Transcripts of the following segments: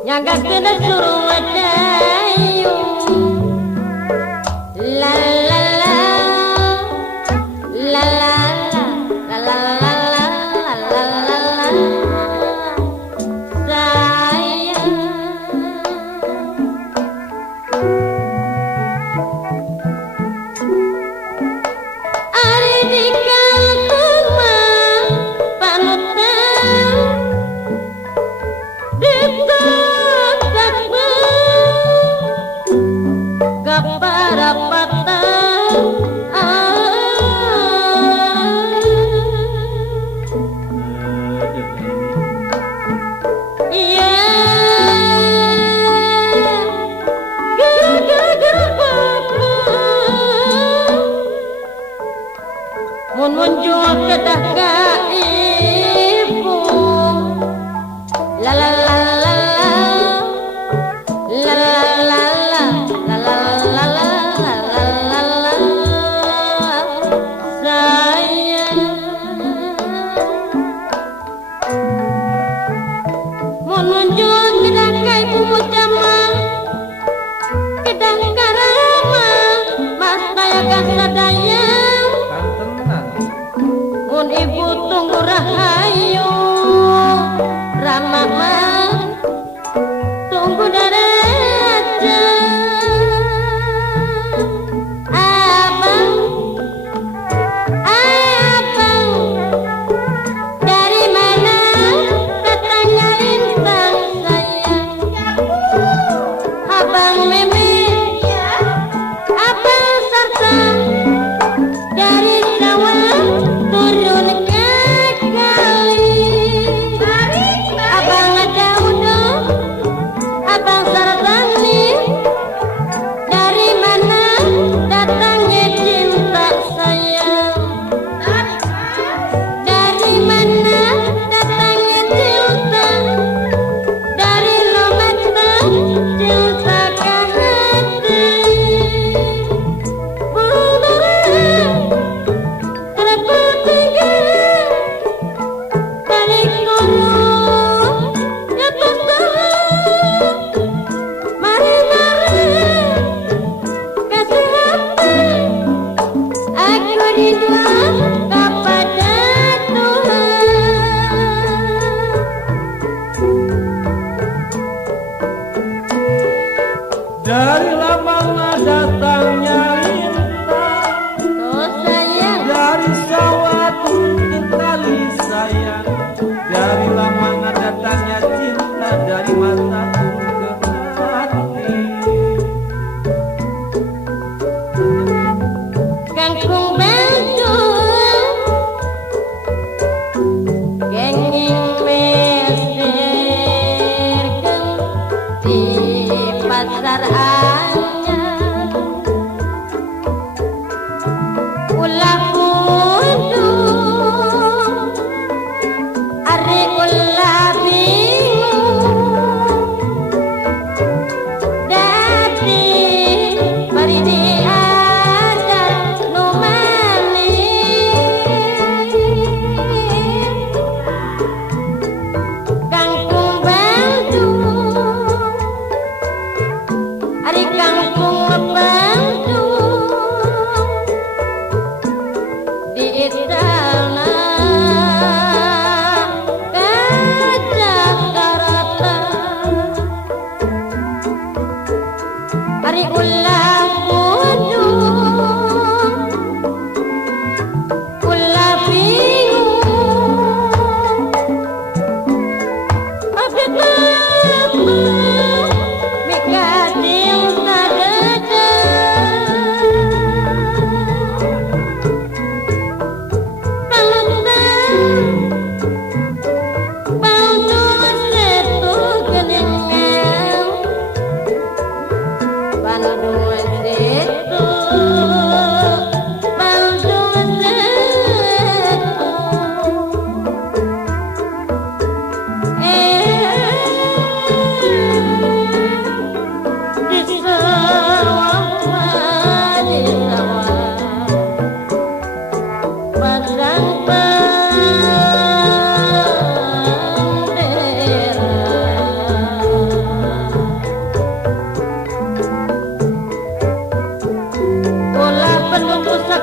Nyangga kena suruh wadayu la la la la la la la la la la la sayang ari di kampung mah panutan mun muncul kedah ka ibu la la la la la la la la la la la la la sayang mun muncul kedah ka ibu mujamal kedah karama mas daya kasadaya mun ibu tunggu rahayu Rama mah tunggu daraja abang abang dari mana datangnya lintang sayang abang meme abang sarta dari sawah turun ke kau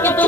kitu